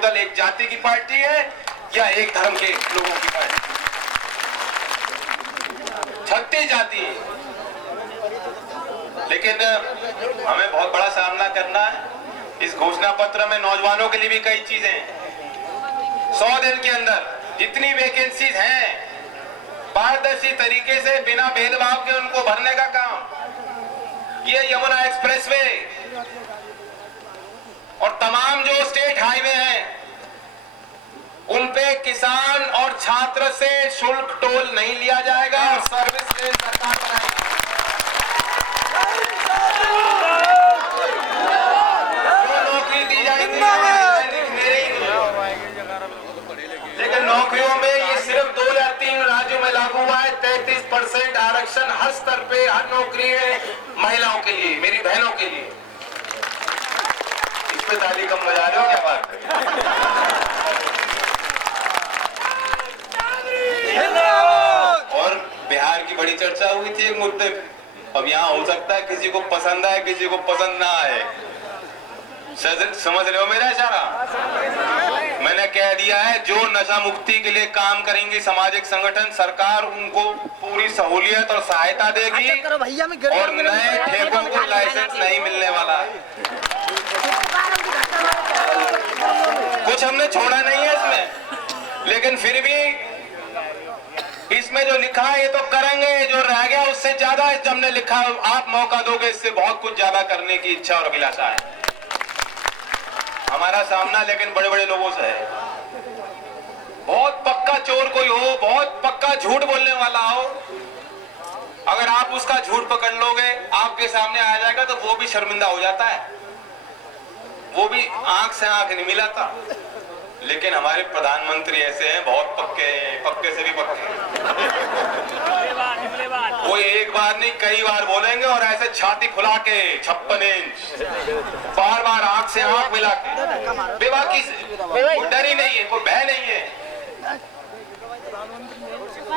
दल एक जाति की पार्टी है या एक धर्म के लोगों की पार्टी? 36 जाति। लेकिन हमें बहुत बड़ा सामना करना है। इस घोषणा पत्र में नौजवानों के लिए भी कई चीजें हैं। 100 दिन के अंदर जितनी वैकेंसीज हैं, पारदर्शी तरीके से बिना भेदभाव के उनको भरने का काम। ये यमुना एक्सप्रेसवे और तमाम जो स्टेट हाईवे हैं, उन पे किसान और छात्र से शुल्क टोल नहीं लिया जाएगा और सर्विस रेट सरकार बनाएगी। जो नौकरी दी जाएगी लेकिन नौकरियों में ये सिर्फ 2 या 3 राज्यों में लागू हुआ है। 33% आरक्षण हर स्तर पे, हर नौकरी है महिलाओं के लिए, मेरी बहनों के लिए। इस पे ताली कम बजा रहे हो क्या बात है? और बिहार की बड़ी चर्चा हुई थी एक मुद्दे पे। अब यहाँ हो सकता है किसी को पसंद आए, किसी को पसंद ना आए। समझ रहे हो मेरा इशारा? मैंने कह दिया है, जो नशा मुक्ति के लिए काम करेंगे सामाजिक संगठन, सरकार उनको पूरी सहूलियत और सहायता देगी और नए ठेकों को लाइसेंस नहीं मिलने वाला है। कुछ हमने छोड़ा नहीं है इसमें, लेकिन फिर भी इसमें जो लिखा है ये तो करेंगे, जो रह गया उससे ज्यादा हमने लिखा। आप मौका दोगे, इससे बहुत कुछ ज्यादा करने की इच्छा और अभिलाषा है हमारा सामना। लेकिन बड़े बड़े लोगों से है। बहुत पक्का चोर कोई हो, बहुत पक्का झूठ बोलने वाला हो, अगर आप उसका झूठ पकड़ लोगे, आपके सामने आ जाएगा तो वो भी शर्मिंदा हो जाता है, वो भी आंख से आंख नहीं मिलाता। लेकिन हमारे प्रधानमंत्री ऐसे हैं, बहुत पक्के हैं, पक्के से भी पक्के। वो एक बार नहीं कई बार बोलेंगे और ऐसे छाती फुला के 56 इंच बार बार आंख से आंख मिला के, बेबाकी से, कोई डर ही नहीं है, कोई भय नहीं है।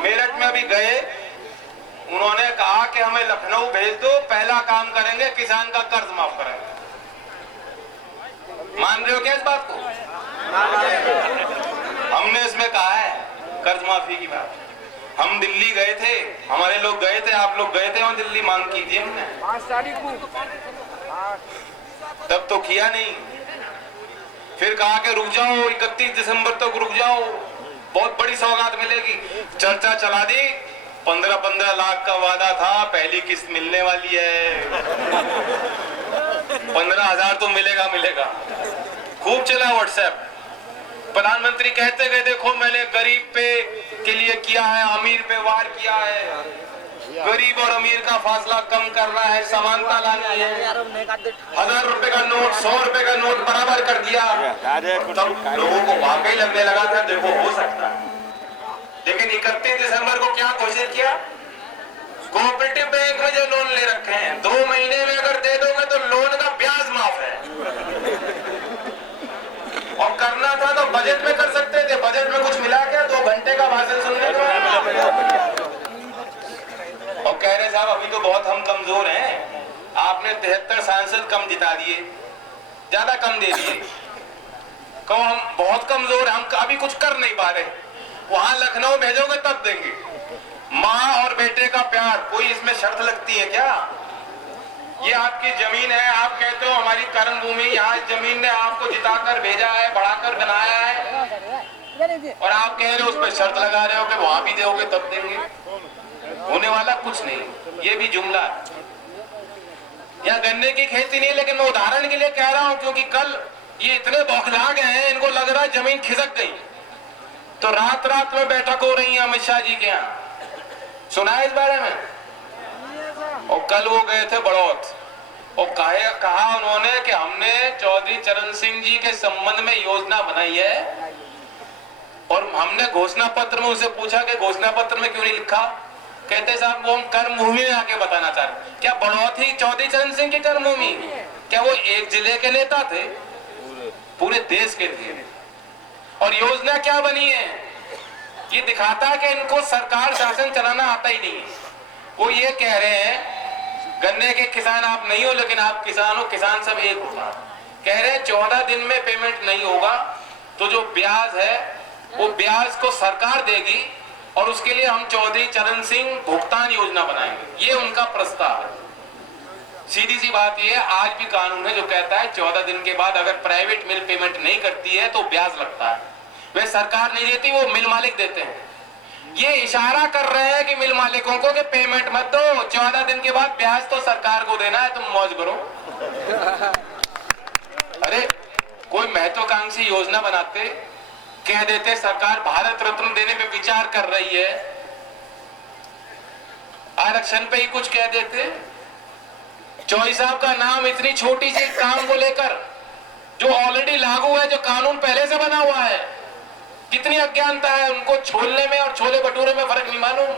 मेरठ में अभी गए, उन्होंने कहा कि हमें लखनऊ भेज दो, पहला काम करेंगे किसान का कर्ज माफ करेंगे। मान रहे हो क्या इस बात को? हमने इसमें कहा है कर्ज माफी की बात। हम दिल्ली गए थे, हमारे लोग गए थे, आप लोग गए थे वहां दिल्ली, मांग की थी हमने, 5 तारीख को, तब तो किया नहीं। फिर कहा कि रुक जाओ, 31 दिसंबर तक रुक जाओ, बहुत बड़ी सौगात मिलेगी। चर्चा चला दी, 15-15 लाख का वादा था, पहली किस्त मिलने वाली है। 15,000 तो मिलेगा मिलेगा। खूब चला व्हाट्सएप। प्रधानमंत्री कहते गए, देखो मैंने गरीब पे के लिए किया है, अमीर पे वार किया है, गरीब और अमीर का फासला कम करना है, समानता लानी है, 1000 रुपए का नोट 100 रुपए का नोट बराबर कर दिया। तब लोगों को वाकई लगने लगा था देखो हो सकता है। लेकिन 31 दिसंबर को क्या घोषित किया? कोऑपरेटिव बैंक में जो लोन ले रखे हैं, 2 महीने में अगर दे दोगे तो लोन का ब्याज माफ है। और करना था तो बजट में कर सकते थे, बजट में कुछ मिला क्या? 2 घंटे का भाषण सुनने को। और कह रहे साहब अभी तो बहुत हम कमजोर हैं, आपने 73 सांसद कम जिता दिए, ज्यादा कम दे दिए, कहो हम बहुत कमजोर हैं, हम अभी कुछ कर नहीं पा रहे। वहां लखनऊ भेजोगे तब देंगे। माँ और बेटे का प्यार, कोई इसमें शर्त लगती है क्या? ये आपकी जमीन है, आप कहते हो हमारी कर्म भूमि, यहाँ जमीन ने आपको जिताकर भेजा है, बढ़ाकर बनाया है, और आप कह रहे हो उस पर शर्त लगा रहे हो कि वहां भी दोगे तब देंगे। होने वाला कुछ नहीं, ये भी जुमला है। यहाँ गन्ने की खेती नहीं है, लेकिन मैं उदाहरण के लिए कह रहा हूँ क्योंकि कल ये इतने बौखला गए हैं, इनको लग रहा है जमीन खिसक गई, तो रात रात में बैठक हो रही है अमित शाह जी के यहाँ, सुना है इस बारे में? और कल वो गए थे बड़ौत और कहा उन्होंने कि हमने चौधरी चरण सिंह जी के संबंध में योजना बनाई है, और हमने घोषणा पत्र में उसे पूछा कि घोषणा पत्र में क्यों नहीं लिखा? कहते साहब वो हम कर्म भूमि में आके बताना चाह रहे। क्या बड़ौत ही चौधरी चरण सिंह की कर्म भूमि? क्या वो एक जिले के नेता थे? पूरे देश के थे। और योजना क्या बनी है? ये दिखाता है कि इनको सरकार शासन चलाना आता ही नहीं। वो ये कह रहे हैं गन्ने के किसान आप नहीं हो, लेकिन आप किसान हो, किसान सब एक होगा। कह रहे हैं 14 दिन में पेमेंट नहीं होगा तो जो ब्याज है वो ब्याज को सरकार देगी और उसके लिए हम चौधरी चरण सिंह भुगतान योजना बनाएंगे। ये उनका प्रस्ताव है। सीधी सी बात ये है, आज भी कानून है जो कहता है 14 दिन के बाद अगर प्राइवेट मिल पेमेंट नहीं करती है तो ब्याज लगता है। वे सरकार नहीं देती, वो मिल मालिक देते हैं। ये इशारा कर रहे हैं कि मिल मालिकों को कि पेमेंट मत दो, 14 दिन के बाद ब्याज तो सरकार को देना है, तुम मौज करो। अरे कोई महत्वाकांक्षी योजना बनाते, कह देते सरकार भारत रत्न देने पे विचार कर रही है, आरक्षण पे ही कुछ कह देते। चौधरी साहब का नाम इतनी छोटी सी काम को लेकर जो ऑलरेडी लागू है, जो कानून पहले से बना हुआ है, कितनी अज्ञानता है उनको। छोलने में और छोले भटूरे में फर्क नहीं मालूम।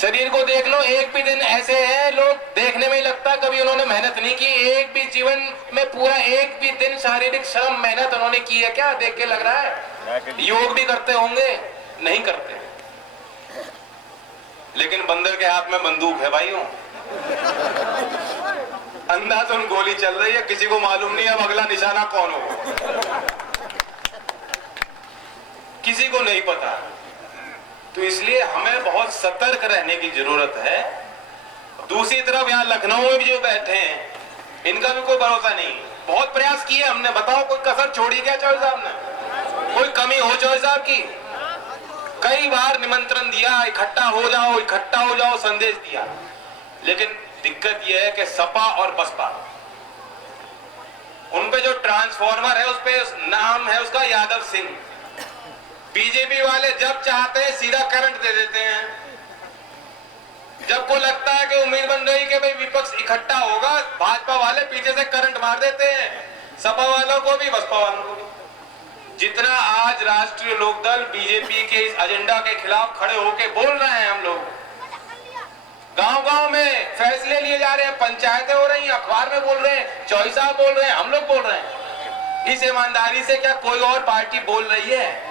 शरीर को देख लो, एक भी दिन ऐसे है लोग देखने में ही लगता कभी उन्होंने मेहनत नहीं की। एक भी जीवन में पूरा एक भी दिन शारीरिक श्रम मेहनत उन्होंने की है क्या? देख के लग रहा है योग भी करते होंगे, नहीं करते। लेकिन बंदर के हाथ में बंदूक है भाइयों। अंधाधुन गोली चल रही है, किसी को मालूम नहीं अब अगला निशाना कौन हो, किसी को नहीं पता। तो इसलिए हमें बहुत सतर्क रहने की जरूरत है। दूसरी तरफ यहाँ लखनऊ में भी जो बैठे हैं, इनका भी कोई भरोसा नहीं। बहुत प्रयास किए हमने, बताओ कोई कसर छोड़ी क्या चौधरी साहब ने? कोई कमी हो चौधरी साहब की? कई बार निमंत्रण दिया, इकट्ठा हो जाओ संदेश दिया, लेकिन दिक्कत यह है कि सपा और बसपा, उन पे जो ट्रांसफॉर्मर है उस पे नाम है उसका यादव सिंह। बीजेपी वाले जब चाहते हैं सीधा करंट दे देते हैं। जब को लगता है कि उम्मीद बन रही कि भाई विपक्ष इकट्ठा होगा, भाजपा वाले पीछे से करंट मार देते हैं, सपा वालों को भी बसपा वालों को भी। जितना आज राष्ट्रीय लोकदल बीजेपी के इस एजेंडा के खिलाफ खड़े होके बोल रहे हैं, हम लोग गांव-गांव में फैसले लिए जा रहे हैं, पंचायतें हो रही हैं, अखबार में बोल रहे हैं, चौधरी साहब बोल रहे हैं, हम लोग बोल रहे हैं। इस ईमानदारी से क्या कोई और पार्टी बोल रही है?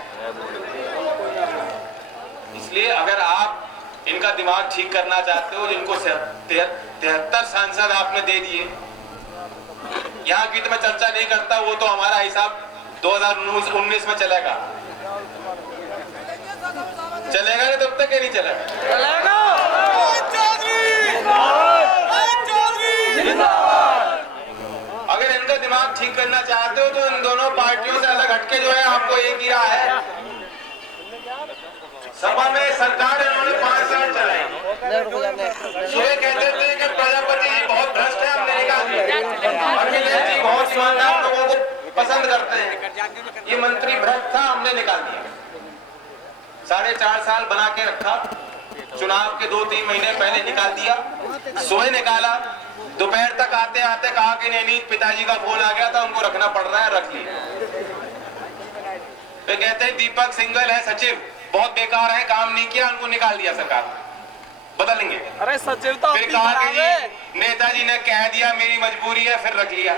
इसलिए अगर आप इनका दिमाग ठीक करना चाहते हो, जिनको 73 सांसद आपने दे दिए, यहाँ की तो मैं चर्चा नहीं करता, वो तो हमारा हिसाब 2019 में चलेगा नहीं तब तक नहीं चलेगा। अगर इनका दिमाग ठीक करना चाहते हो तो इन दोनों पार्टियों से अलग हटके जो है आपको एक ही राह है। सभा में सरकार इन्होंने 5 साल चलाई, सुबह कहते थे कि प्रजापति जी बहुत भ्रष्ट है, हमने निकाल दिया। अखिलेश जी बहुत ईमानदार लोगों को पसंद करते हैं, ये मंत्री भ्रष्ट था, हमने निकाल दिया। 4.5 साल बना के रखा, चुनाव के 2-3 महीने पहले निकाल दिया। सुबह निकाला, दोपहर तक आते आते कहा कि नहीं, पिताजी का फोन आ गया था, उनको रखना पड़ रहा है, रख लिया। फिर कहते हैं दीपक सिंघल है सचिव, बहुत बेकार है, काम नहीं किया, उनको निकाल दिया सरकार, बदलेंगे। अरे सचिव तो फिर कहा कि जी नेताजी ने कह दिया, मेरी मजबूरी है, फिर रख लिया।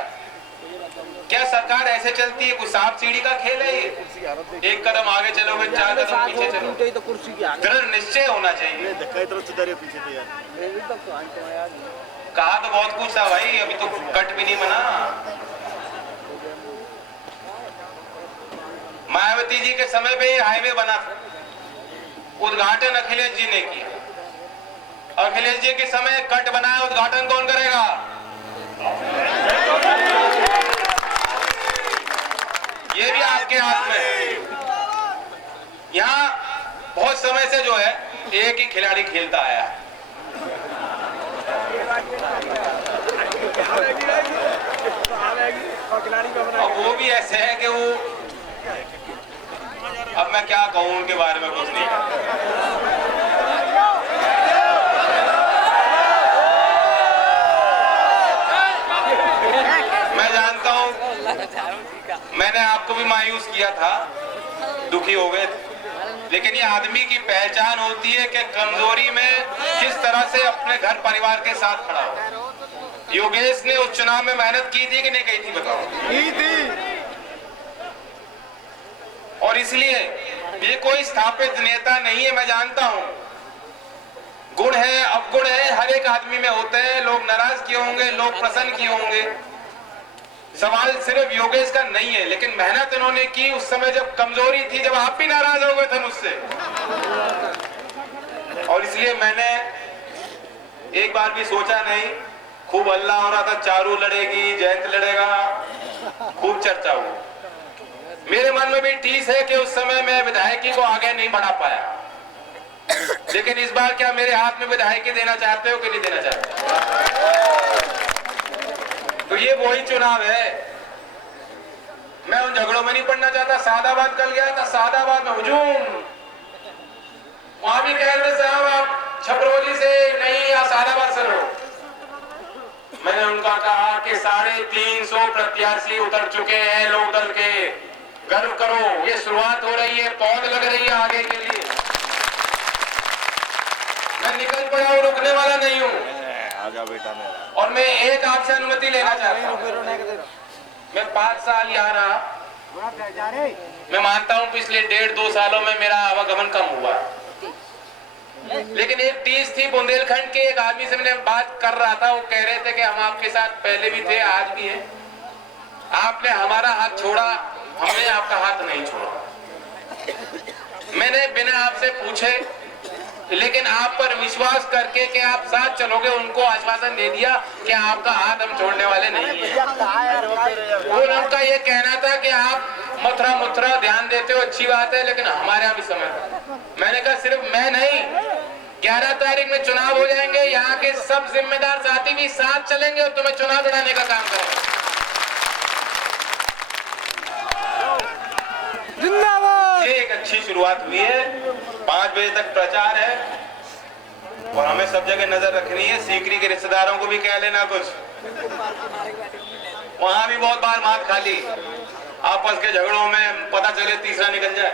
क्या सरकार ऐसे चलती है? कुछ सांप सीढ़ी का खेल है ये? एक कदम आगे चलोगे, 4 कदम पीछे चलोगे। दृढ़ निश्चय होना चाहिए। कहा तो बहुत कुछ था भाई, अभी तो कट भी नहीं बना। मायावती जी के समय पे हाईवे बना था, उद्घाटन अखिलेश जी ने किया। अखिलेश जी के समय कट बनाया, उद्घाटन कौन करेगा? ये भी आपके हाथ में है। यहाँ बहुत समय से जो है एक ही खिलाड़ी खेलता आया है। अब वो भी ऐसे है कि वो, अब मैं क्या कहूं उनके बारे में, कुछ नहीं। मैं जानता हूं, मैंने आपको भी मायूस किया था, दुखी हो गए थे, लेकिन ये आदमी की पहचान होती है कि कमजोरी में किस तरह से अपने घर परिवार के साथ खड़ा हो। योगेश ने उस चुनाव में मेहनत की थी कि नहीं की थी, बताओ? की थी। और इसलिए ये कोई स्थापित नेता नहीं है, मैं जानता हूं। गुण है, अवगुण है, हर एक आदमी में होते हैं। लोग नाराज किए होंगे, लोग प्रसन्न किए होंगे, सवाल सिर्फ योगेश का नहीं है, लेकिन मेहनत इन्होंने की उस समय जब कमजोरी थी, जब आप भी नाराज हो गए थे मुझसे। और इसलिए मैंने एक बार भी सोचा नहीं। खूब हल्ला हो रहा था, चारू लड़ेगी, जयंत लड़ेगा, खूब चर्चा हुई। मेरे मन में भी ठीस है कि उस समय मैं विधायकी को आगे नहीं बढ़ा पाया, लेकिन इस बार क्या मेरे हाथ में विधायकी देना चाहते हो कि नहीं देना चाहते? तो ये वही चुनाव है। मैं उन झगड़ों में नहीं पड़ना चाहता। सादाबाद कल गया था, सादाबाद में हुजूम, वहां भी कह रहे साहब आप छपरौली से नहीं या सादाबाद से लो। मैंने उनका कहा कि 350 प्रत्याशी उतर चुके हैं लोक दल के, गर्व करो, ये शुरुआत हो रही है, पौध लग रही है आगे के लिए। मैं निकल पड़ा हूं, रुकने वाला नहीं हूं। आजा बेटा मेरा। और मैं एक आपसे अनुमति लेना चाहता हूं। मैं 5 साल यहाँ रहा, मैं मानता हूं पिछले 1.5-2 सालों में मेरा आवागमन कम हुआ, लेकिन एक चीज थी, बुंदेलखंड के एक आदमी से मैंने बात कर रहा था, वो कह रहे थे कि हम आपके साथ पहले भी थे, आज भी हैं। आपने हमारा हाथ छोड़ा, हमने आपका हाथ नहीं छोड़ा। मैंने बिना आपसे पूछे, लेकिन आप पर विश्वास करके कि आप साथ चलोगे, उनको आश्वासन दे दिया कि आपका हाथ हम छोड़ने वाले नहीं हैं। उनका ये कहना था कि आप मथुरा ध्यान देते हो, अच्छी बात है, लेकिन हमारे यहाँ भी समय। मैंने कहा सिर्फ मैं नहीं, 11 तारीख में चुनाव हो जाएंगे, यहाँ के सब जिम्मेदार साथी भी साथ चलेंगे और तुम्हें चुनाव लड़ाने का काम करेंगे। जिंदाबाद। ये एक अच्छी शुरुआत हुई है। 5 बजे तक प्रचार है और हमें सब जगह नजर रखनी है। सीकरी के रिश्तेदारों को भी कह लेना कुछ, वहां भी बहुत बार मार खा ली, आपस के झगड़ों में पता चले तीसरा निकल जाए।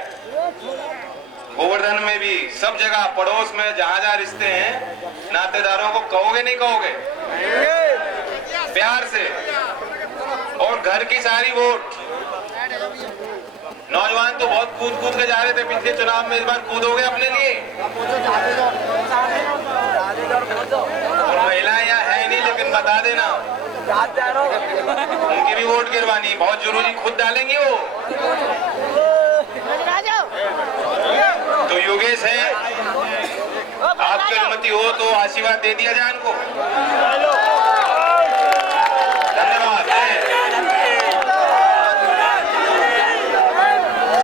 गोवर्धन में भी, सब जगह पड़ोस में जहां जहां रिश्ते हैं, नातेदारों को कहोगे नहीं कहोगे प्यार से। और घर की सारी वोट, नौजवान तो बहुत कूद कूद के जा रहे थे पिछले चुनाव में, इस बार कूदोगे अपने लिए। और महिलाएं यहाँ है नहीं, लेकिन बता देना उनकी भी वोट गिरवानी बहुत जरूरी, खुद डालेंगे वो। तो योगेश है, आपकी अनुमति हो तो आशीर्वाद दे दिया जाए उनको।